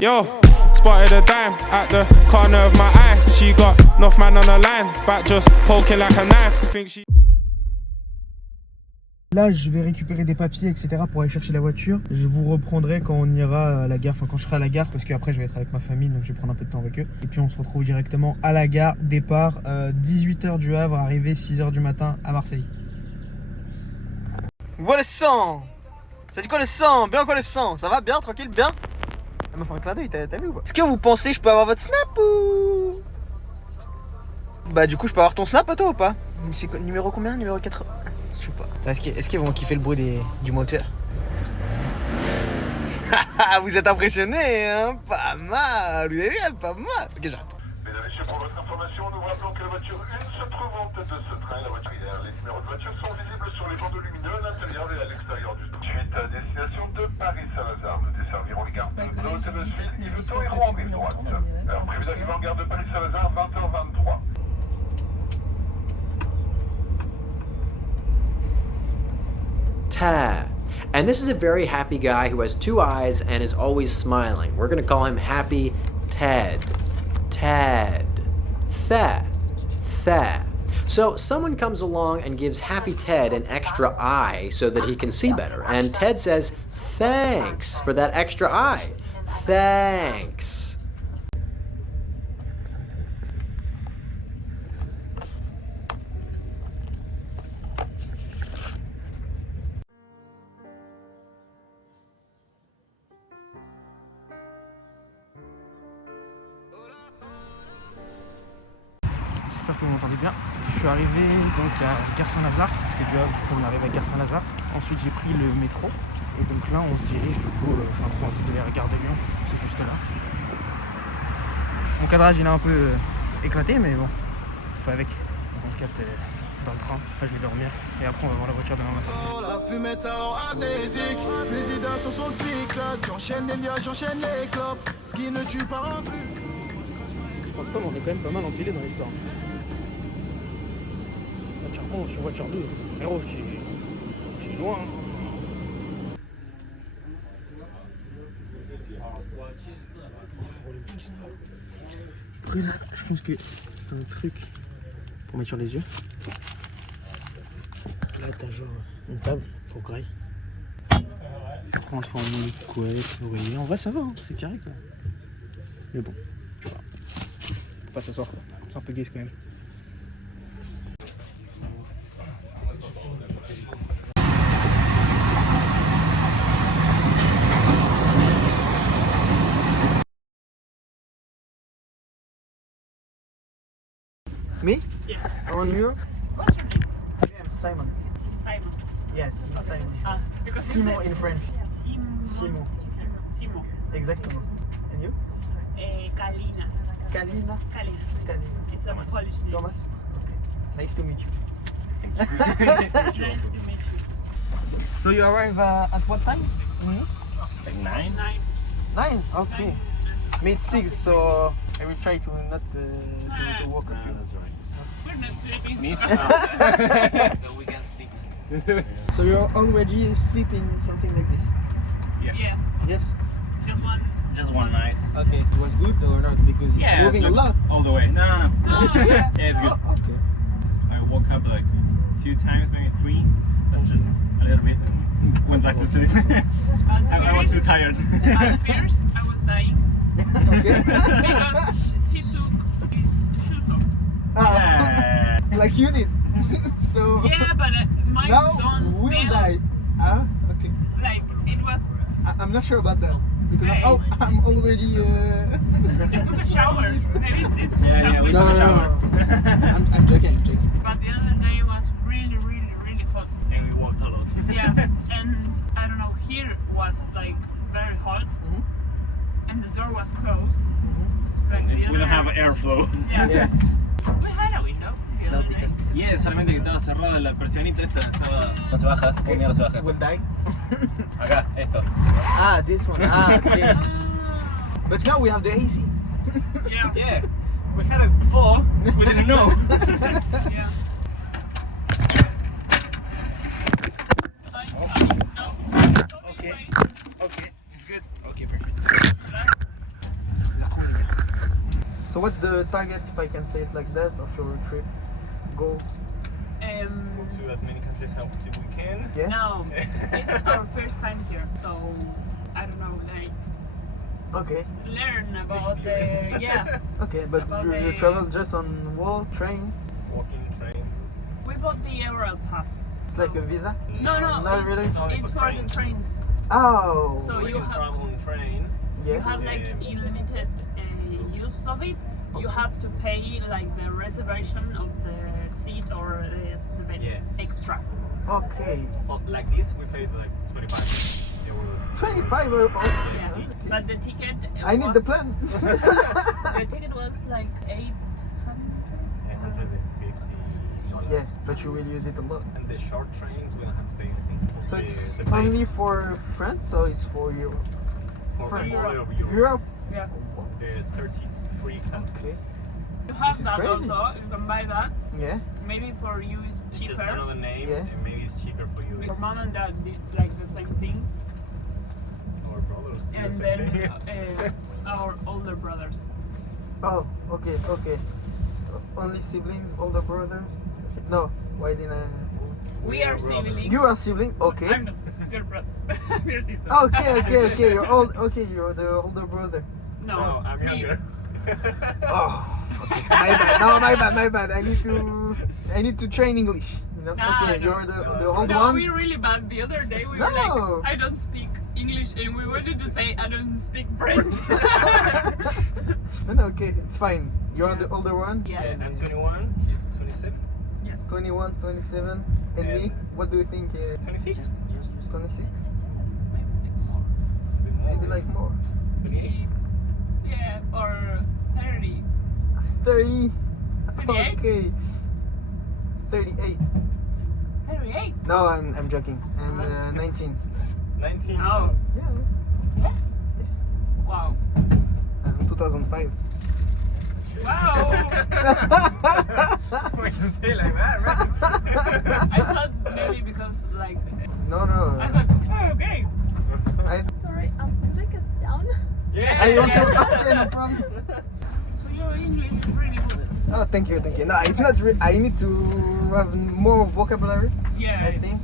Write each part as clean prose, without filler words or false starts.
Yo, spotted a dime at the corner of my eye. She got Northman on the line, back just poking like a knife. Think she... Là, je vais récupérer des papiers, etc. pour aller chercher la voiture. Je vous reprendrai quand on ira à la gare, enfin quand je serai à la gare, parce qu'après je vais être avec ma famille, donc je vais prendre un peu de temps avec eux. Et puis on se retrouve directement à la gare, départ 18h du Havre, arrivée 6h du matin à Marseille. Voilà le sang. Ça dit quoi le sang? Bien quoi le sang? Ça va bien, tranquille, bien? Elle m'a fait un clin d'œil, t'as vu ou pas? Est-ce que vous pensez que je peux avoir votre snap ou... Bah du coup je peux avoir ton snap toi ou pas? C'est numéro combien? Numéro 80? Je sais pas. Est-ce qu'ils vont kiffer le bruit du moteur? Vous êtes impressionnés, hein? Pas mal. Vous avez vu, pas mal. Ok, j'arrête. Mesdames et messieurs, pour votre information, nous vous rappelons que la voiture 1 se trouve en tête de ce train. La voiture hier, les numéros de voiture sont visibles sur les bandeaux lumineux à l'intérieur et à l'extérieur du train. Suite à destination de Paris-Saint-Lazare, nous desservirons les gares de Bleutel-Sud, Yvetot et Rouen-Rive-Droite. Alors, prévu d'arriver en gare de Paris-Saint-Lazare, 20h23. Tad. And this is a very happy guy who has two eyes and is always smiling. We're going to call him Happy Ted. Tad. Thad. Thad. So someone comes along and gives Happy Ted an extra eye so that he can see better. And Ted says, thanks for that extra eye. Thanks. J'espère que vous m'entendez bien. Je suis arrivé donc à Gare Saint-Lazare, parce que du coup on arrive à Gare Saint-Lazare. Ensuite j'ai pris le métro. Et donc là on se dirige, du coup je suis en transit vers la gare de Lyon, c'est juste là. Mon cadrage il est un peu éclaté mais bon, il faut avec. On se capte dans le train, là je vais dormir et après on va voir la voiture demain matin. La fumette en amnésique, fusil d'assaut sur le pic là, j'enchaîne les liages, j'enchaîne les clopes, ce qui ne tue pas un truc. Je pense pas mais on est quand même pas mal empilé dans l'histoire. Voiture 11 sur voiture 12, frérot je suis loin. Après là, je pense que t'as un truc pour mettre sur les yeux. Là t'as genre une table pour graille. Après on te fait un mini couette, oreiller. En vrai ça va, hein, c'est carré quoi. Mais bon, je sais pas. Faut pas s'asseoir quoi. C'est un peu gaze quand même. Me? Yes. How are you? What's your name? I'm Simon. Simon. Yes, Simon. Because Simon in French. Simo. Simo. Exactement. And you? Kalina. Kalina. Kalina. Kalina. It's a Polish name. Thomas? Okay. Nice to meet you. Nice to meet you. So you arrive at what time in Nice? Like 9? 9. 9? Okay. Me it's 6, so I will try to not to walk up you. That's right. We're not sleeping. Me? So we can sleep. So you're already sleeping something like this? Yes. Yes? Just one. Just one night. Okay. It was good or not? Because it's moving a lot. All the way. No. Oh, yeah. Yeah, it's good. Oh, okay. I woke up like 2 times, maybe 3, but just a little bit and went back to sleep. I was too tired. At first, I was dying Okay. because he took his shoes off. Ah, like you did. So Yeah, but mine now don't we'll smell. die. Ah, okay. Like it was I'm not sure about that because I'm already. the shower. Maybe it's Yeah, we No, took a no, shower. I'm joking. I'm joking. But the other day was really hot. And we walked a lot. Yeah, and I don't know, here was like very hot, and the door was closed. Like the We other don't have airflow. Yeah. Yeah. We had a window the No, other day. because Yes, solamente que estaba cerrado la persianita esta estaba... No se baja, ¿cómo mierda se baja? we'll die. Acá, esto. Ah, this one. Ah, okay. But now we have the AC. Yeah. Yeah, we had it before, we didn't know. Yeah. Okay. Okay. It's good. Okay, perfect. So what's the target, if I can say it like that, of your trip? Goals? To as many countries as we can. Yeah? No, it's our first time here, so I don't know, like Okay. learn about the Experience. yeah. Okay, but About you the- travel just on wall, train? Walking trains. We bought the Emerald Pass. It's like a visa? No, Not really? it's, only it's for for trains. the trains. Oh! So We you can have travel on train. you Yeah. have like Yeah. unlimited use of it. You have to pay like the reservation of the seat or the beds Yeah. extra. Okay. Oh, like this, we paid like 25 euro. 25 euro. Oh, Yeah. okay. But the ticket I need the was- plan. The ticket was like 800. 150. Yes, but you will use it a lot. And the short trains, we don't have to pay anything. So The- it's the base only for France or it's for Europe? for France. all of Europe. Europe? Yeah. 33 countries. Okay. You have This is that crazy. also. You can buy that. Yeah. Maybe for you it's It's cheaper. just another name, Yeah. and maybe it's cheaper for you. Your mom and dad did like the same thing, Or brothers. do the and same then thing. our older brothers. Oh, okay, okay. Only siblings, older brothers? No, why didn't I? We are brothers. siblings. You are sibling? Okay. I'm not your brother. I'm your sister. Okay, okay, okay. You're old. Okay, you're the older brother. No, No, I'm me. younger. Oh, okay. My bad. No, my bad. I need to train English. You know? Nah, Okay, no. you're the No, old No, one. we're really bad. The other day we were No. like, I don't speak English, and we wanted to say I don't speak French. No, okay, it's fine. You're the older one. Yeah. And, I'm 21, he's 27. Yes. 21, 27, and me. And- What do you think? 26? 26? Bit more. Maybe like more. 28? Yeah, or 30. 30. 38? Okay. 38. 38. No, I'm joking. I'm 19. 19? Oh. Yeah. Yes. Wow. I'm 2005. Wow. Why you say like that, man? I thought maybe because like No. I thought oh, okay. Sorry, could I get down? Yeah! I want to. Okay, no problem. So your English is really good. Oh, thank you. No, it's not. I need to have more vocabulary. Yeah. I think.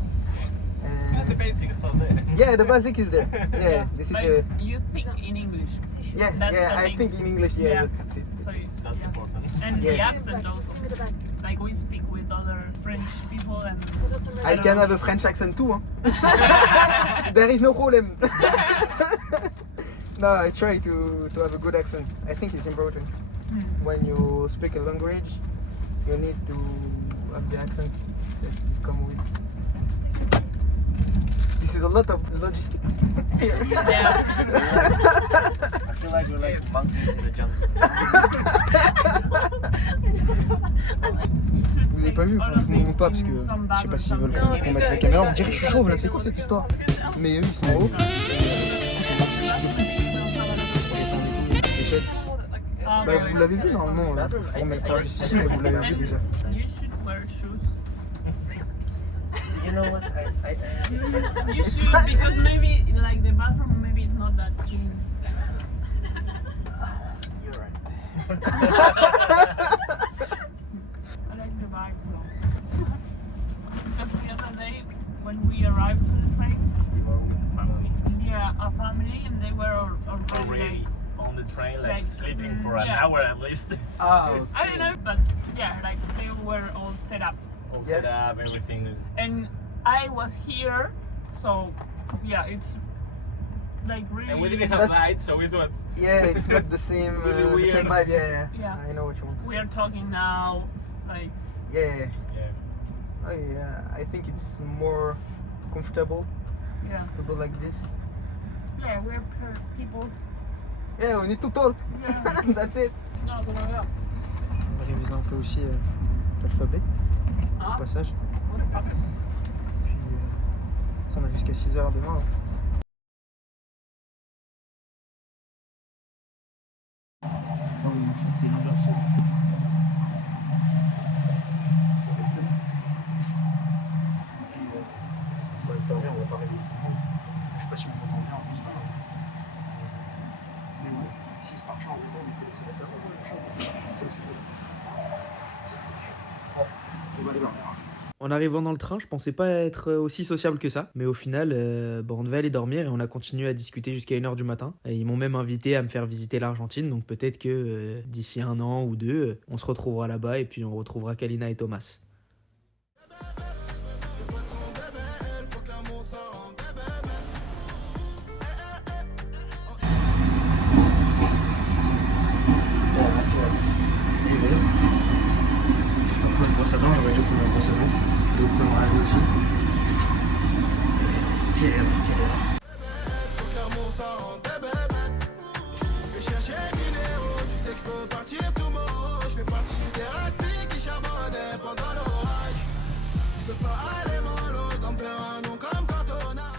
The basics are there. Yeah, the basic is there. Yeah, this is But the. you think in English. Yeah, that's yeah. the I thing. think in English. Yeah, Yeah. that's it. So you, That's yeah. important. And Yeah. the accent also. Give me the bag. Like we speak with other French people and I can have a French accent too. Huh? There is no problem. No, I try to have a good accent. I think it's important. When you speak a language, you need to have the accent that is come with. This is a lot of logistics. yeah. I feel like we're like monkeys in the jungle. Vous avez pas vu, enfin, je vous montre pas parce que je sais pas s'ils veulent qu'on mette la caméra. On dirait que je suis chauve là, c'est quoi cette histoire? Mais eux ils sont en haut. Bah, vous l'avez vu normalement, là. On mettra juste ici, mais vous l'avez vu déjà. You should wear shoes. You know what? You should because maybe like the bathroom maybe it's not that clean. You're right. I like the vibes though. Because the other day when we arrived to the train, Or with the family. yeah, a family and they were already Already on the train, like sleeping for an yeah. hour at least. Ah, I don't know, but yeah, like they were all set up. All set up, everything is. And I was here, so yeah, it's like really. And we didn't have That's- lights, so it was. yeah, it's not the same, Really the same weird. vibe. Yeah, Yeah. I know what you want to We say. are talking now, like Yeah, Yeah. oh, yeah. I think it's more comfortable yeah, to do like this. yeah, we're people. Yeah, we need to talk. Yeah. That's it. No, comment on va? On va réviser un peu aussi l'alphabet Ah, au passage. what the fuck? Puis ça, on a jusqu'à 6h demain. C'est l'inversion. On va pas réveiller tout le monde. Je sais pas si on m'entend bien en plus là. Mais bon, si c'est parti en même temps, on connaissait la salle. En arrivant dans le train, je pensais pas être aussi sociable que ça. Mais au final, on devait aller dormir et on a continué à discuter jusqu'à 1h du matin. Et ils m'ont même invité à me faire visiter l'Argentine. Donc peut-être que d'ici 1 an ou 2, on se retrouvera là-bas et puis on retrouvera Kalina et Thomas. Après, une brosse à dents, j'aurais dû prendre une brosse à dents. Donc, on va aller aussi. Quelle erreur. Je cherchais une héros, tu sais que je peux partir tout mort. Je fais partie des ratés qui charbonnaient pendant l'orage. Je peux pas aller mollo, t'en faire un nom comme Cantona.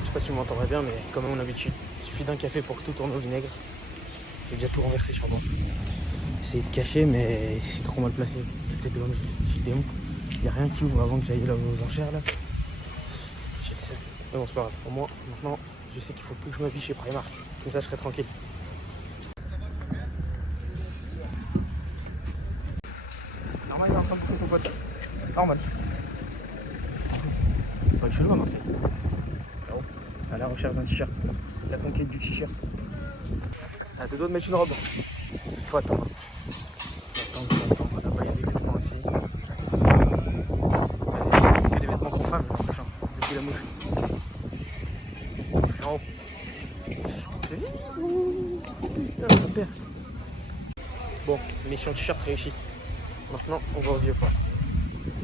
Je sais pas si vous m'entendrez bien, mais comme à mon habitude, il suffit d'un café pour que tout tourne au vinaigre. J'ai déjà tout renversé sur moi. J'ai essayé de cacher, mais c'est trop mal placé. La tête de l'homme, j'ai le démon. Il n'y a rien qui ouvre avant que j'aille là aux enchères là. J'ai le seum. Mais bon, c'est pas grave. Au moins, maintenant, je sais qu'il faut plus que je m'habille chez Primark. Comme ça, je serai tranquille. Normal, il est en train de pousser son pote. Normal. Pas de chelou à Marseille. À la recherche d'un t-shirt. La conquête du t-shirt. À deux doigts de mettre une robe. Il faut attendre. Attends. Là-bas, il y a des vêtements aussi. Il y a des vêtements pour femmes, machin. Depuis la mouche. En haut. Putain, la perte. Bon, mission t-shirt réussie. Maintenant, on va au vieux port.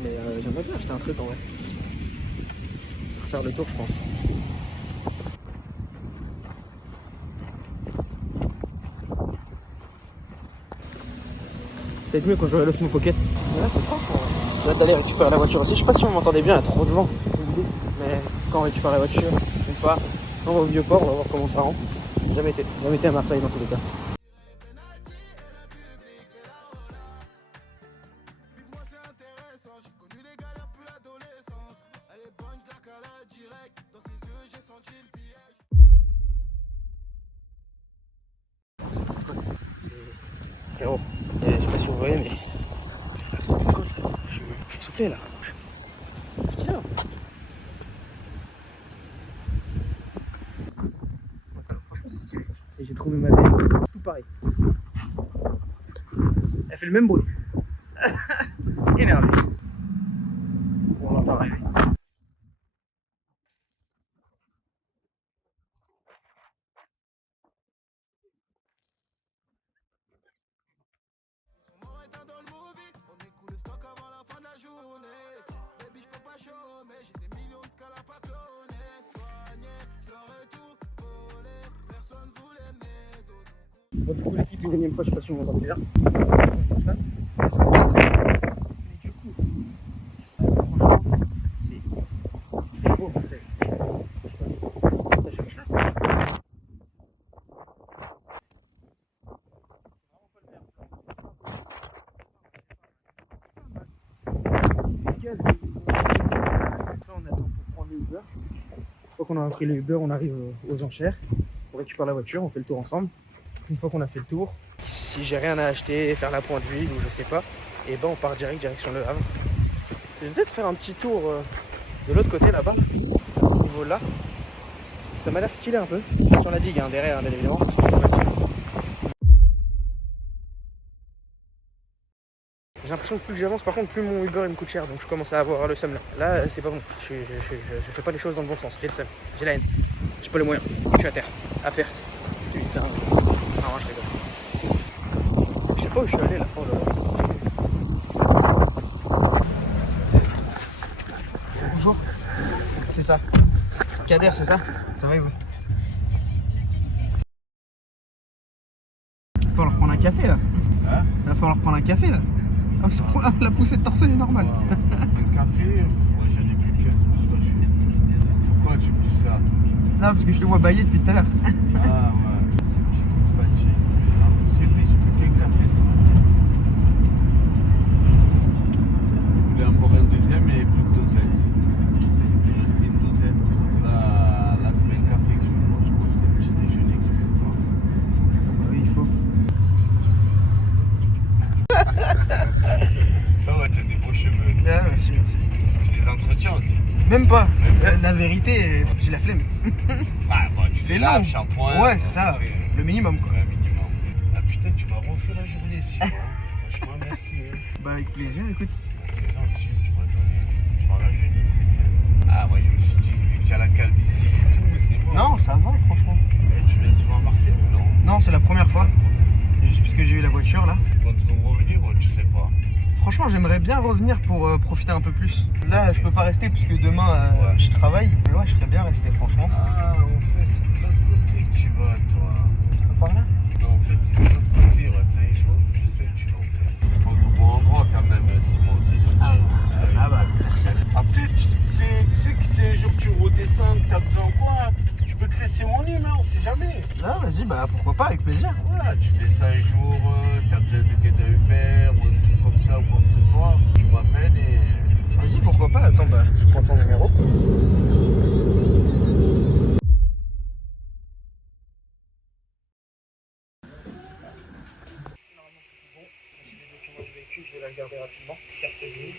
Mais j'aimerais bien acheter un truc en vrai. Pour faire le tour, je pense. Ça va être mieux quand j'aurai l'Osmo Pocket. Mais là c'est propre. J'ai hâte d'aller récupérer la voiture aussi. Je sais pas si on m'entendait bien, il y a trop de vent. Mais quand on récupère la voiture, ou pas, on va au vieux port, on va voir comment ça rend. J'ai jamais été à Marseille dans tous les cas. Frérot, je sais pas si vous voyez, mais c'est pas cool, je suis soufflé là. Tiens. Franchement, c'est stylé. Et j'ai trouvé ma belle, tout pareil. Elle fait le même bruit. Énervé. On l'entend rêver. Bon, du coup, l'équipe, une énième fois, je sais pas si vous m'entendez bien. Mais du coup, franchement, c'est beau, c'est. Ça cherche là. On attend pour prendre le Uber. Une fois qu'on a pris le Uber, on arrive aux enchères. On récupère la voiture, on fait le tour ensemble. Une fois qu'on a fait le tour, si j'ai rien à acheter, faire la pointe d'huile ou je sais pas, et ben on part direction Le Havre. Je vais peut-être faire un petit tour de l'autre côté là-bas, à ce niveau-là. Ça m'a l'air stylé un peu. Sur la digue, hein, derrière, bien évidemment. J'ai l'impression que plus j'avance, par contre, plus mon Uber il me coûte cher, donc je commence à avoir le seum là. Là, c'est pas bon. Je fais pas les choses dans le bon sens. J'ai le seum, j'ai la haine. J'ai pas les moyens. Je suis à terre, à perte. Putain. Non, je rigole. Je sais pas où je suis allé là. Oh là là. Bonjour. C'est ça. Kader, c'est ça? Ça va, ouais. Il va falloir prendre un café là. Hein? Il va falloir prendre un café là. Ah, la poussée de torsion est normale. Un café? Moi j'en ai plus que c'est pour ça que je suis. Pourquoi tu me dis ça? Non, parce que je le vois bailler depuis tout à l'heure. Ah ouais. C'est vrai, c'est plus qu'un café. Je voulais encore un deuxième et plus de dosette. Il me restait une dosette. Là c'est un café que je me mange. Ça va, tu as des beaux cheveux. Ah, merci, merci. Tu les entretiens aussi. Même pas. La vérité, j'ai la flemme. Ah, bah, tu C'est fais là, long. shampoing. Ouais, c'est ça. Le minimum, quoi. Ouais, minimum. Ah putain, tu m'as refait la journée, si. Franchement, merci. Bah, avec plaisir, écoute. C'est gentil, tu m'as donné. Tu m'as rajeuni, c'est bien. Ah, ouais, je me suis dit, vu que tu as la calvitie et tout, mais c'est bon. Non, ça va, franchement. Et tu viens souvent à Marseille ou non? Non, c'est la première fois. Juste parce que j'ai eu la voiture, là. Tu comptes revenir ou tu sais pas? Franchement, j'aimerais bien revenir pour profiter un peu plus. Là, je peux pas rester parce que demain, Ouais. je travaille. Mais ouais, je serais bien resté, franchement. Ah, en fait, c'est de l'autre côté que tu vas, toi. C'est pas par là? Non, en fait, c'est de l'autre côté, ouais, ça y est, je sais que tu vas en fait. Je pense au bon endroit quand même, Simon, c'est gentil. Ah bah, merci. Après, tu sais que si un jour tu redescends, que t'as besoin de quoi, je peux te laisser mon numéro, on sait jamais. Ah, vas-y, bah pourquoi pas, avec plaisir. Voilà, tu descends un jour, t'as besoin de quelqu'un d'un Uber ou un truc comme ça ou quoi que ce soit, tu m'appelles et... Vas-y, pourquoi pas. Attends, bah, je prends ton numéro. Je vais la garder rapidement, carte grise.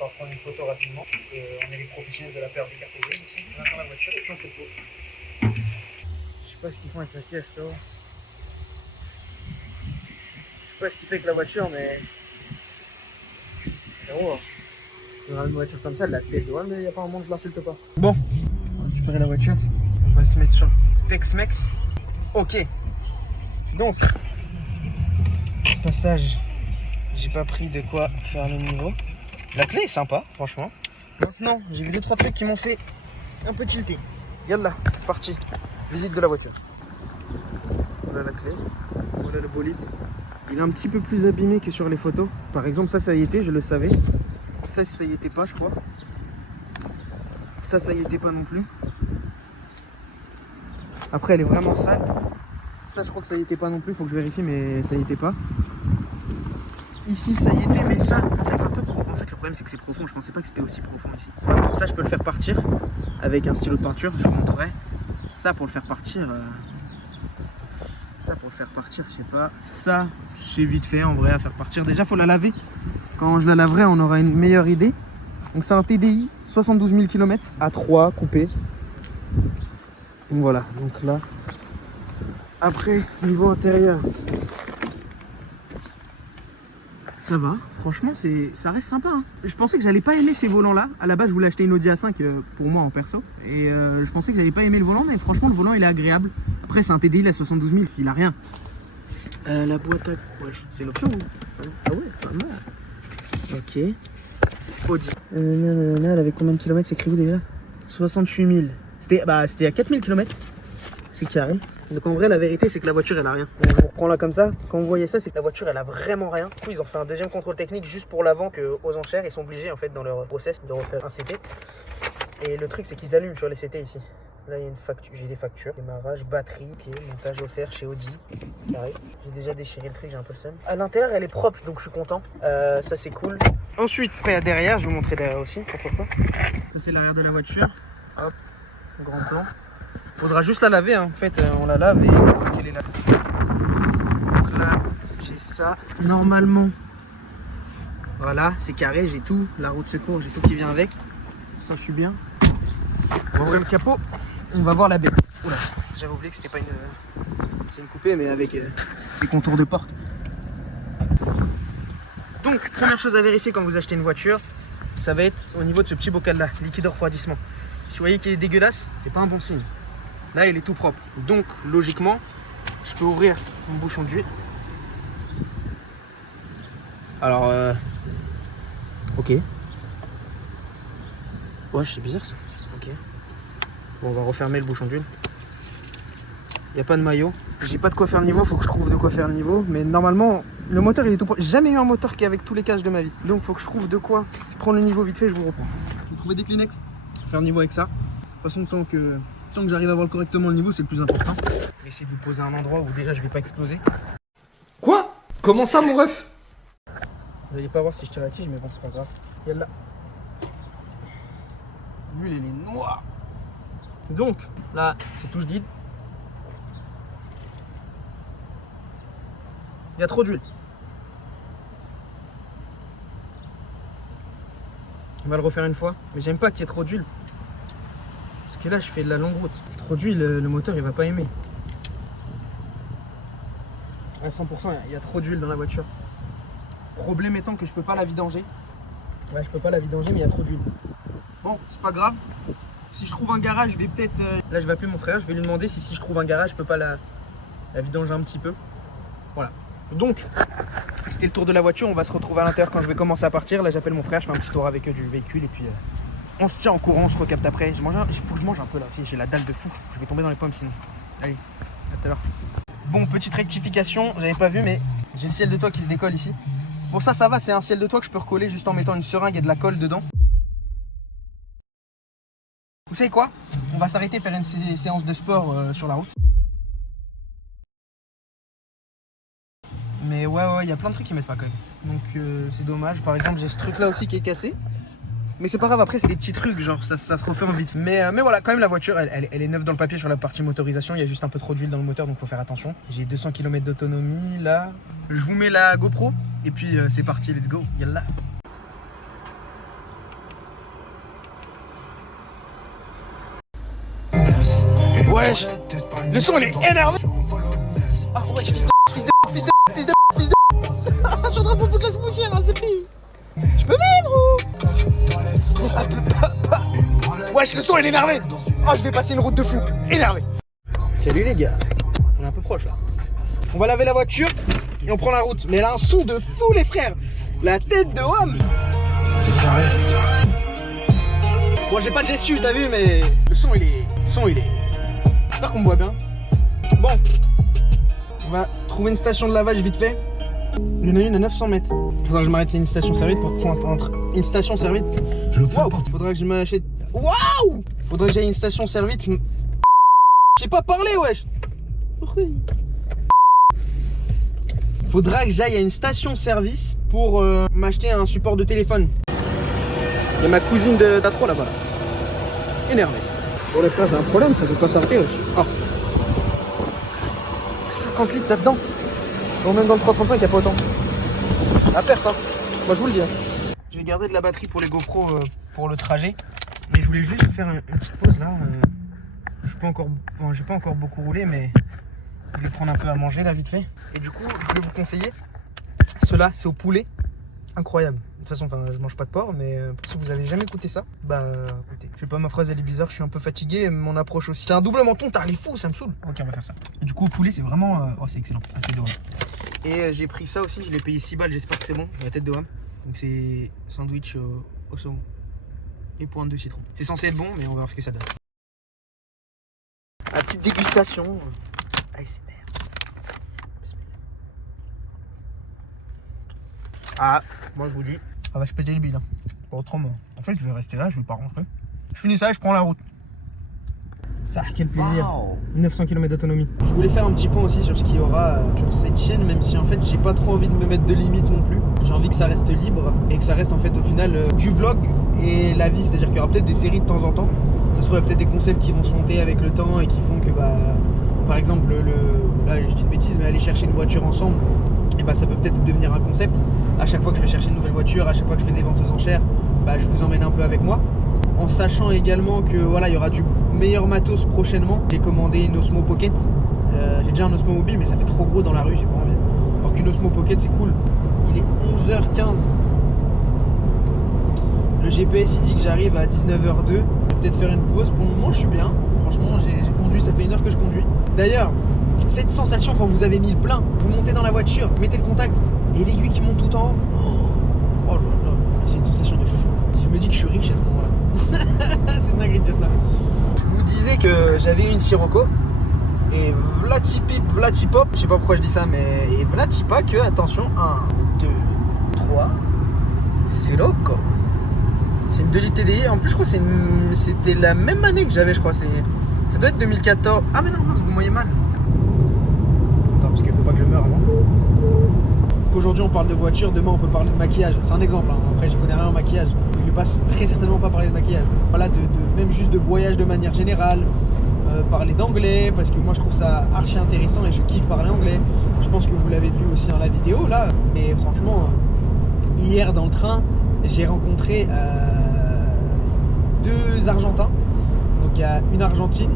On va prendre une photo rapidement, parce qu'on est les professionnels de la paire de cartes grises ici. On attend la voiture et puis on fait le tour. Je sais pas ce qu'ils font avec la caisse là. Je sais pas ce qu'il fait avec la voiture, mais. Frérot, on a une voiture comme ça, de la tête de mais il n'y a pas un moment, je l'insulte pas. Bon, on va récupérer la voiture. On va se mettre sur Tex-Mex. Ok. Donc, passage. J'ai pas pris de quoi faire le niveau. La clé est sympa, franchement. Maintenant, j'ai vu 2-3 trucs qui m'ont fait un peu tilter. Yallah, c'est parti. Visite de la voiture. Voilà la clé. Voilà le bolide. Il est un petit peu plus abîmé que sur les photos. Par exemple, ça y était, je le savais. Ça y était pas, je crois. Ça y était pas non plus. Après, elle est vraiment sale. Ça, je crois que ça y était pas non plus. Faut que je vérifie, mais ça y était pas. Ici, ça y était, mais ça, en fait, c'est un peu trop. En fait, le problème, c'est que c'est profond. Je pensais pas que c'était aussi profond ici. Ça, je peux le faire partir avec un stylo de peinture. Je vous montrerai. Ça, pour le faire partir. Ça, pour le faire partir, je sais pas. Ça, c'est vite fait en vrai à faire partir. Déjà, faut la laver. Quand je la laverai, on aura une meilleure idée. Donc, c'est un TDI 72 000 km à 3 coupé. Donc, voilà. Donc là. Après, niveau intérieur. Ça va, franchement, ça reste sympa. Hein. Je pensais que j'allais pas aimer ces volants-là. À la base, je voulais acheter une Audi A5 pour moi en perso. Et je pensais que j'allais pas aimer le volant, mais franchement, le volant, il est agréable. Après, c'est un TDI, il a 72 000, il a rien. La boîte à... Ouais, c'est une option. Ah ouais, pas mal. Ok. Audi. Elle avait combien de kilomètres, c'est écrit où déjà? 68 000. C'était à 4 000 km. C'est carré. Donc en vrai, la vérité, c'est que la voiture, elle a rien. Donc, je vous reprends là comme ça. Quand vous voyez ça, c'est que la voiture, elle a vraiment rien. Du coup, ils ont fait un deuxième contrôle technique juste pour l'avant qu'aux enchères. Ils sont obligés, en fait, dans leur process, de refaire un CT. Et le truc, c'est qu'ils allument sur les CT ici. Là, il y a une facture. J'ai des factures. Démarrage, batterie, ok, montage offert chez Audi. Carré. J'ai déjà déchiré le truc, j'ai un peu le seum. À l'intérieur, elle est propre, donc je suis content. Ça, c'est cool. Ensuite, après, il y a derrière. Je vais vous montrer derrière aussi. Pourquoi pas. Ça, c'est l'arrière de la voiture. Hop, grand plan. Faudra juste la laver, hein. En fait, on la lave et il faut qu'elle est lavée. Donc là, j'ai ça. Normalement, voilà, c'est carré, j'ai tout. La roue de secours, j'ai tout qui vient avec. Ça, je suis bien. On va ouvrir le capot. On va voir la bête. Oula, j'avais oublié que c'était pas une... C'est une coupée, mais avec des contours de porte. Donc, première chose à vérifier quand vous achetez une voiture, ça va être au niveau de ce petit bocal-là, liquide de refroidissement. Si vous voyez qu'il est dégueulasse, c'est pas un bon signe. Là, il est tout propre. Donc, logiquement, je peux ouvrir mon bouchon d'huile. Alors, ok. Ouais, c'est bizarre ça. Ok. Bon, on va refermer le bouchon d'huile. Il n'y a pas de maillot. J'ai pas de quoi faire le niveau, faut que je trouve de quoi faire le niveau. Mais normalement, le moteur, il est tout propre. J'ai jamais eu un moteur qui est avec tous les caches de ma vie. Donc, faut que je trouve de quoi prendre le niveau vite fait, je vous reprends. Vous trouvez des Kleenex? Faire le niveau avec ça. De toute façon, tant que j'arrive à voir correctement le niveau, c'est le plus important. Je vais essayer de vous poser un endroit où déjà je vais pas exploser. Quoi? Comment ça, mon ref? Vous allez pas voir si je tire la tige, mais bon, c'est pas grave. Yallah. L'huile, elle est noire. Donc, là, c'est touche d'huile. Il y a trop d'huile. On va le refaire une fois. Mais j'aime pas qu'il y ait trop d'huile. Parce que là, je fais de la longue route. Trop d'huile, le moteur, il va pas aimer. À 100%, il y a trop d'huile dans la voiture. Problème étant que je peux pas la vidanger. Ouais, je peux pas la vidanger, mais il y a trop d'huile. Bon, c'est pas grave. Si je trouve un garage, je vais peut-être... Là, je vais appeler mon frère, je vais lui demander si je trouve un garage, je peux pas la vidanger un petit peu. Voilà. Donc, c'était le tour de la voiture. On va se retrouver à l'intérieur quand je vais commencer à partir. Là, j'appelle mon frère, je fais un petit tour avec eux du véhicule et puis on se tient en courant, on se recapte après. Il faut que je mange un peu là aussi, j'ai la dalle de fou. Je vais tomber dans les pommes sinon. Allez, à tout à l'heure. Bon, petite rectification, j'avais pas vu, mais j'ai le ciel de toit qui se décolle ici. Bon, ça va, c'est un ciel de toit que je peux recoller juste en mettant une seringue et de la colle dedans. Vous savez quoi? On va s'arrêter faire une séance de sport sur la route. Mais ouais, il y a plein de trucs qui mettent pas quand même. Donc c'est dommage. Par exemple, j'ai ce truc là aussi qui est cassé. Mais c'est pas grave, après c'est des petits trucs, genre ça se refait en vite. Mais voilà, quand même la voiture, elle est neuve dans le papier sur la partie motorisation. Il y a juste un peu trop d'huile dans le moteur, donc faut faire attention. J'ai 200 km d'autonomie là. Je vous mets la GoPro et puis c'est parti, let's go, yallah. Wesh, le son il est énervé. Ah wesh, fils de. Je suis en train de me foutre la poussière, hein, c'est pire. Je peux vivre ou... Wesh, le son il est énervé. Oh, je vais passer une route de fou, énervé. Salut les gars, on est un peu proche là. On va laver la voiture et on prend la route. Mais elle a un son de fou les frères. La tête de homme. C'est que j'arrête. Bon, j'ai pas de gestu, t'as vu, mais le son il est... J'espère qu'on me voit bien. Bon, on va trouver une station de lavage vite fait. Il y en a une à 900 mètres. Faudra que je m'arrête à une station service pour prendre une station service. Wow. Faudra que je m'achète. Waouh. Faudra que j'aille à une station service. J'ai pas parlé, wesh. Faudra que j'aille à une station service pour m'acheter un support de téléphone. Il y a ma cousine d'Atro là-bas. Énervé. Bon les frères, j'ai un problème, ça veut pas s'arrêter, wesh. Oh. 50 litres là-dedans. Bon, même dans le 335, il n'y a pas autant. À perte, hein. Moi, je vous le dis. Je vais garder de la batterie pour les GoPro pour le trajet. Mais je voulais juste vous faire une petite pause là. Je peux encore, bon, j'ai pas encore beaucoup roulé, mais je vais prendre un peu à manger là, vite fait. Et du coup, je voulais vous conseiller. Cela, c'est au poulet. Incroyable. De toute façon, je mange pas de porc, mais si vous avez jamais goûté ça, bah écoutez. Je sais pas, ma phrase elle est bizarre, je suis un peu fatigué, mon approche aussi. C'est un double menton, t'as les fous, ça me saoule. Ok, on va faire ça. Et du coup, au poulet, c'est vraiment. Oh, c'est excellent, la tête de homme. Et j'ai pris ça aussi, je l'ai payé 6 balles, j'espère que c'est bon, la tête de homme. Donc c'est sandwich au saumon et pointe de citron. C'est censé être bon, mais on va voir ce que ça donne. La petite dégustation. ASMR. Ah, moi je vous dis. Ah bah je pétais le bide, hein. Pas autrement. En fait je vais rester là, je vais pas rentrer. Je finis ça et je prends la route. Ça, quel plaisir. Wow. 900 km d'autonomie. Je voulais faire un petit point aussi sur ce qu'il y aura sur cette chaîne, même si en fait j'ai pas trop envie de me mettre de limites non plus. J'ai envie que ça reste libre et que ça reste en fait au final du vlog et la vie. C'est-à-dire qu'il y aura peut-être des séries de temps en temps. Ça se trouve, il y a peut-être des concepts qui vont se monter avec le temps et qui font que bah par exemple là je dis une bêtise, mais aller chercher une voiture ensemble, et bah ça peut peut-être devenir un concept. À chaque fois que je vais chercher une nouvelle voiture, à chaque fois que je fais des ventes aux enchères, bah je vous emmène un peu avec moi. En sachant également que voilà, il y aura du meilleur matos prochainement. J'ai commandé une Osmo Pocket. J'ai déjà un Osmo Mobile, mais ça fait trop gros dans la rue, j'ai pas envie. Alors qu'une Osmo Pocket c'est cool. Il est 11h15. Le GPS il dit que j'arrive à 19h02. Je vais peut-être faire une pause. Pour le moment je suis bien. Franchement j'ai conduit, ça fait 1 heure que je conduis. D'ailleurs, cette sensation quand vous avez mis le plein, vous montez dans la voiture, mettez le contact et l'aiguille qui monte tout en haut. Oh là là, c'est une sensation de fou. Je me dis que je suis riche à ce moment-là. C'est une dinguerie de dire ça. Je vous disais que j'avais une Sirocco et vlatipip, vlatipop, je sais pas pourquoi je dis ça, mais et vlatipa que, attention, 1, 2, 3, Sirocco. C'est une 2 litres TDI, en plus je crois que c'était la même année que j'avais, je crois, ça doit être 2014. Ah mais non, mince, vous me voyez mal. Attends, parce qu'il faut pas que je meure avant. Aujourd'hui on parle de voiture, demain on peut parler de maquillage. C'est un exemple, hein. Après je connais rien en maquillage. Donc, je vais pas très certainement pas parler de maquillage. Voilà, même juste de voyage de manière générale. Parler d'anglais, parce que moi je trouve ça archi intéressant et je kiffe parler anglais. Je pense que vous l'avez vu aussi dans la vidéo là. Mais franchement, hier dans le train, j'ai rencontré 2 Argentins. Donc il y a une Argentine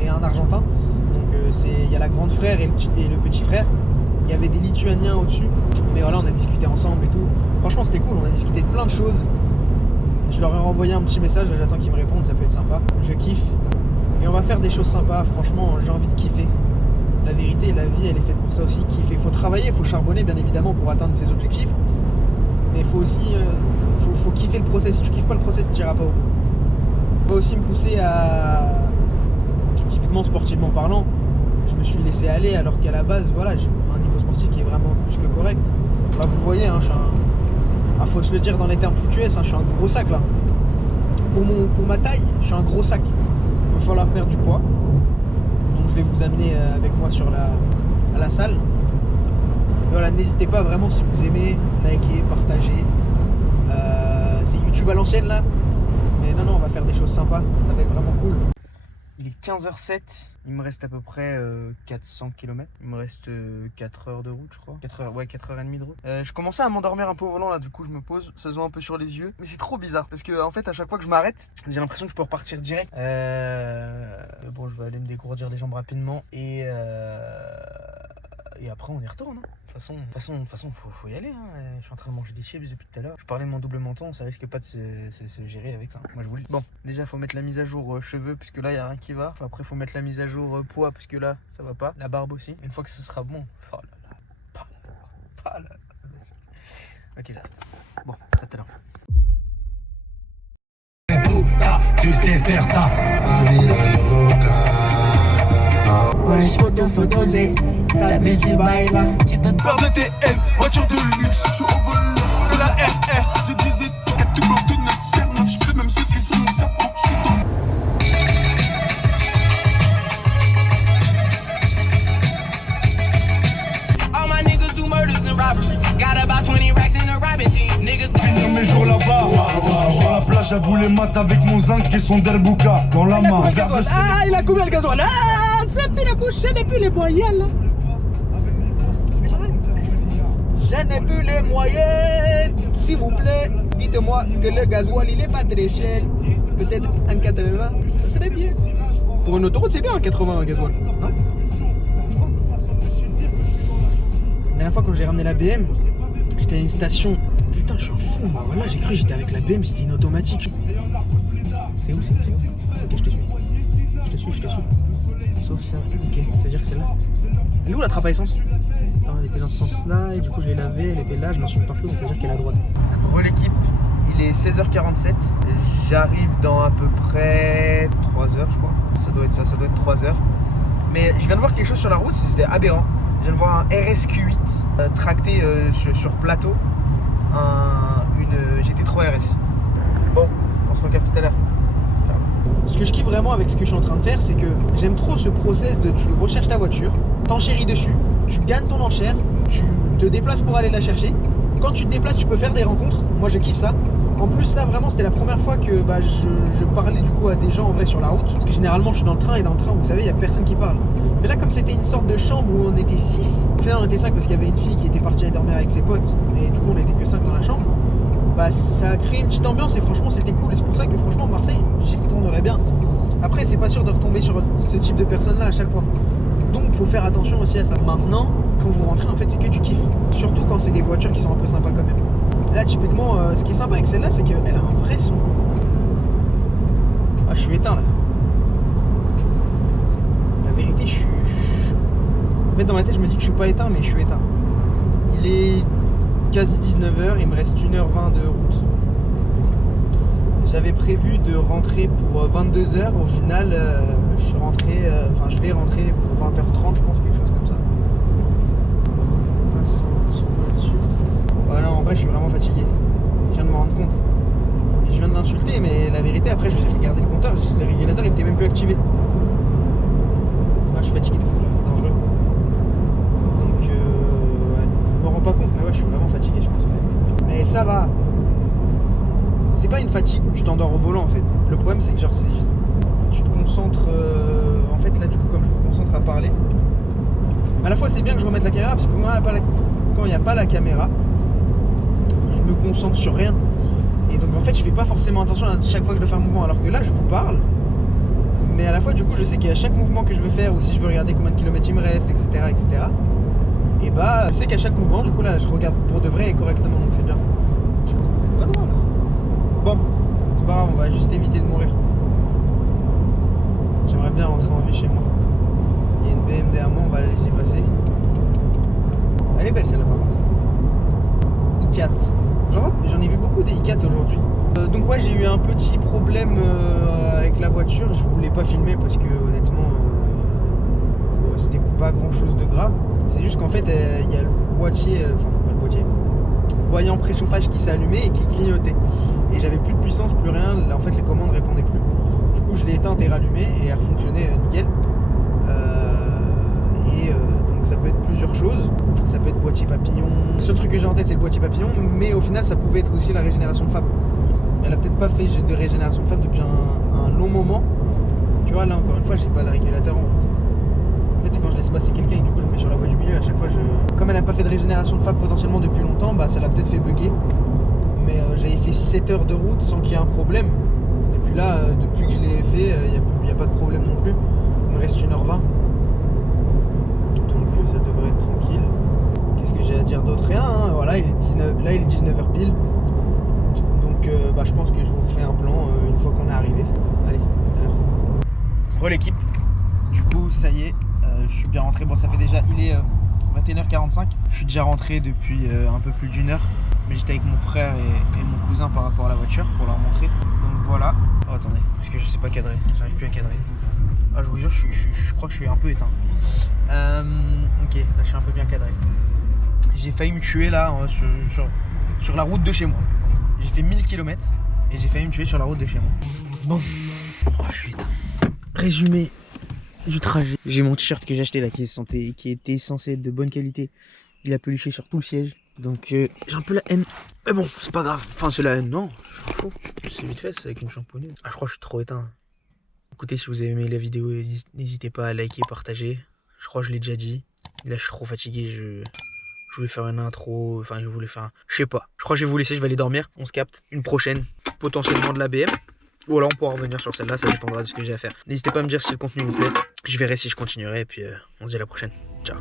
et un Argentin. Donc il y a la grande frère et le petit frère. Il y avait des Lituaniens au-dessus. Mais voilà, on a discuté ensemble et tout. Franchement, c'était cool. On a discuté de plein de choses. Je leur ai renvoyé un petit message. Là, j'attends qu'ils me répondent. Ça peut être sympa. Je kiffe. Et on va faire des choses sympas. Franchement, j'ai envie de kiffer. La vérité, la vie, elle est faite pour ça aussi. Kiffer. Il faut travailler, il faut charbonner, bien évidemment, pour atteindre ses objectifs. Mais il faut aussi faut kiffer le process. Si tu kiffes pas le process, tu n'iras pas au bout. Il faut aussi me pousser à... Typiquement, sportivement parlant, je me suis laissé aller alors qu'à la base, voilà, j'ai un niveau sportif qui est vraiment plus que correct. Là, vous le voyez, hein, je suis un... faut se le dire dans les termes foutueux, hein, je suis un gros sac là. Pour ma taille, je suis un gros sac. Il va falloir perdre du poids. Donc je vais vous amener avec moi à la salle. Et voilà, n'hésitez pas vraiment si vous aimez, liker, partager. C'est YouTube à l'ancienne là. Mais non, on va faire des choses sympas. Ça va être vraiment cool. Il est 15h07, il me reste à peu près 400 km. Il me reste 4 heures de route, je crois. 4h30 de route. Je commençais à m'endormir un peu au volant là, du coup je me pose. Ça se voit un peu sur les yeux. Mais c'est trop bizarre parce que en fait, à chaque fois que je m'arrête, j'ai l'impression que je peux repartir direct. Bon, je vais aller me dégourdir les jambes rapidement et après on y retourne. Hein. De toute façon, faut y aller. Hein. Je suis en train de manger des chips depuis tout à l'heure. Je parlais de mon double menton, ça risque pas de se gérer avec ça. Moi je vous le dis. Bon, déjà faut mettre la mise à jour cheveux puisque là il y a rien qui va. Enfin, après faut mettre la mise à jour poids puisque là ça va pas. La barbe aussi. Une fois que ce sera bon. Oh là là. Ok, j'arrête. Bon, à tout à l'heure. Tu sais faire ça. Ouais, je peux te photoser. Ta biche du bail là. Tu peux pas de TM, voiture de luxe. Je suis au volant de la RR. Je disais 4 tout blanc de 9 je peux même sauter sur mon chapeau. Je suis dans. All my niggas do murders and robberies. Got about 20 racks in a rabbit jean. Niggas finir mes jours là-bas. Sur la plage à bouler mat avec mon zinc et son derbouka dans la main. Ah, il a combien le gasoil? Ah, ça fait la bouche, je n'ai plus les moyens là. Je n'ai plus les moyens. S'il vous plaît, dites-moi que le gasoil il est pas très cher. Peut-être un 80, ça serait bien. Pour une autoroute, c'est bien un 80 gasoil, non? La dernière fois quand j'ai ramené la BM, j'étais à une station. Putain, je suis un fou, moi. Voilà, j'ai cru que j'étais avec la BM, c'était une automatique. C'est où? Ok, je te suis. Sauf ça. Ok, c'est-à-dire que c'est là. Elle est où la trappe à essence? Non, elle était dans ce sens-là, et du coup je l'ai lavée, elle était là, je m'en suis mis partout, donc c'est-à-dire qu'elle est à droite. L'équipe, il est 16h47. J'arrive dans à peu près 3 heures, je crois. Ça doit être 3 heures. Mais je viens de voir quelque chose sur la route, c'était aberrant. Je viens de voir un RSQ8 tracté sur plateau. Une GT3 RS. Bon, on se recapte tout à l'heure. Ciao. Ce que je kiffe vraiment avec ce que je suis en train de faire, c'est que j'aime trop ce process de tu recherches ta voiture, t'enchéris dessus, tu gagnes ton enchère, tu te déplaces pour aller la chercher. Quand tu te déplaces, tu peux faire des rencontres. Moi, je kiffe ça. En plus, là, vraiment, c'était la première fois que je parlais du coup à des gens en vrai sur la route. Parce que généralement, je suis dans le train et dans le train, vous savez, il n'y a personne qui parle. Mais là, comme c'était une sorte de chambre où on était 6, finalement on était 5 parce qu'il y avait une fille qui était partie aller dormir avec ses potes. Et du coup, on n'était que 5 dans la chambre. Bah, ça a créé une petite ambiance et franchement, c'était cool. Et c'est pour ça que franchement, Marseille, j'y retournerais bien. Après, c'est pas sûr de retomber sur ce type de personnes-là à chaque fois. Donc, il faut faire attention aussi à ça. Maintenant, quand vous rentrez, en fait, c'est que du kiff. Surtout quand c'est des voitures qui sont un peu sympas quand même. Là, typiquement, ce qui est sympa avec celle-là, c'est qu'elle a un vrai son. Ah, je suis éteint là. La vérité, je suis. En fait, dans ma tête, je me dis que je suis pas éteint, mais je suis éteint. Il est quasi 19h, il me reste 1h20 de route. J'avais prévu de rentrer pour 22h. Au final, je suis rentré. Enfin, je vais rentrer pour 20h30, je pense, quelque chose comme ça. Voilà, en vrai, je suis vraiment fatigué. Je viens de me rendre compte. Je viens de l'insulter, mais la vérité, après, je vais regarder le compteur. Le régulateur, il était même plus activé. Ah, je suis fatigué de fou, là, c'est dangereux. Donc, ouais. Je me rends pas compte, mais ouais, je suis vraiment fatigué, je pense. Mais ça va. C'est pas une fatigue où tu t'endors au volant, en fait. Le problème, c'est que, genre, tu te concentres. En fait, là, du coup, comme je me concentre à parler, à la fois, c'est bien que je remette la caméra, parce que quand il n'y a pas la caméra, je me concentre sur rien. Et donc en fait je fais pas forcément attention à chaque fois que je dois faire un mouvement, alors que là je vous parle, mais à la fois du coup je sais qu'à chaque mouvement que je veux faire, ou si je veux regarder combien de kilomètres il me reste, etc. Et bah je sais qu'à chaque mouvement du coup là je regarde pour de vrai et correctement, donc c'est bien. Pas drôle. Bon, c'est pas grave, on va juste éviter de mourir. J'aimerais bien rentrer en vie chez moi. Il y a une BM derrière moi, on va la laisser passer. Elle est belle celle-là par contre. i4. J'en ai vu beaucoup des i4 aujourd'hui. Donc ouais, j'ai eu un petit problème avec la voiture. Je voulais pas filmer parce que honnêtement c'était pas grand chose de grave. C'est juste qu'en fait il y a le boîtier, enfin pas le boîtier, voyant préchauffage qui s'est allumé et qui clignotait. Et j'avais plus de puissance, plus rien. Là, en fait les commandes répondaient plus. Du coup je l'ai éteinte et rallumée et elle fonctionnait nickel. Donc ça peut être plusieurs choses. Ça peut être boîtier papillon. Le seul truc que j'ai en tête c'est le boîtier papillon, mais au final ça pouvait être aussi la régénération de FAP. Elle a peut-être pas fait de régénération de FAP depuis un long moment. Tu vois là encore une fois j'ai pas le régulateur en route. En fait c'est quand je laisse passer quelqu'un et du coup je me mets sur la voie du milieu, à chaque fois comme elle n'a pas fait de régénération de FAP potentiellement depuis longtemps, bah ça l'a peut-être fait bugger. Mais j'avais fait 7 heures de route sans qu'il y ait un problème. Et puis là depuis que je l'ai fait, il n'y a pas de problème non plus. Il me reste 1h20. Ça devrait être tranquille. Qu'est-ce que j'ai à dire d'autre? Rien, hein. Voilà, il est 19h pile. Donc bah, je pense que je vous refais un plan une fois qu'on est arrivé. Allez, tout à l'heure. Re l'équipe. Du coup, ça y est, je suis bien rentré. Bon, ça fait déjà, il est 21h45. Je suis déjà rentré depuis un peu plus d'1 heure. Mais j'étais avec mon frère et mon cousin par rapport à la voiture pour leur montrer. Donc voilà. Oh, attendez, parce que je sais pas cadrer. J'arrive plus à cadrer. Ah, je vous jure, je crois que je suis un peu éteint. Ok, là je suis un peu bien cadré. J'ai failli me tuer là sur la route de chez moi. J'ai fait 1000 km et j'ai failli me tuer sur la route de chez moi. Bon, oh, je suis éteint. Résumé du trajet. J'ai mon t-shirt que j'ai acheté là qui était censé être de bonne qualité. Il a peluché sur tout le siège. Donc j'ai un peu la haine. Mais bon, c'est pas grave. Enfin, c'est la haine, non. Je suis chaud. C'est vite fait, c'est avec une shampoingneuse. Ah, je crois que je suis trop éteint. Écoutez, si vous avez aimé la vidéo, n'hésitez pas à liker, partager. Je crois que je l'ai déjà dit. Là, je suis trop fatigué. Je voulais faire une intro. Enfin, je voulais faire je sais pas. Je crois que je vais vous laisser. Je vais aller dormir. On se capte. Une prochaine. Potentiellement de la BM. Ou alors on pourra revenir sur celle-là. Ça dépendra de ce que j'ai à faire. N'hésitez pas à me dire si le contenu vous plaît. Je verrai si je continuerai. Et puis, on se dit à la prochaine. Ciao.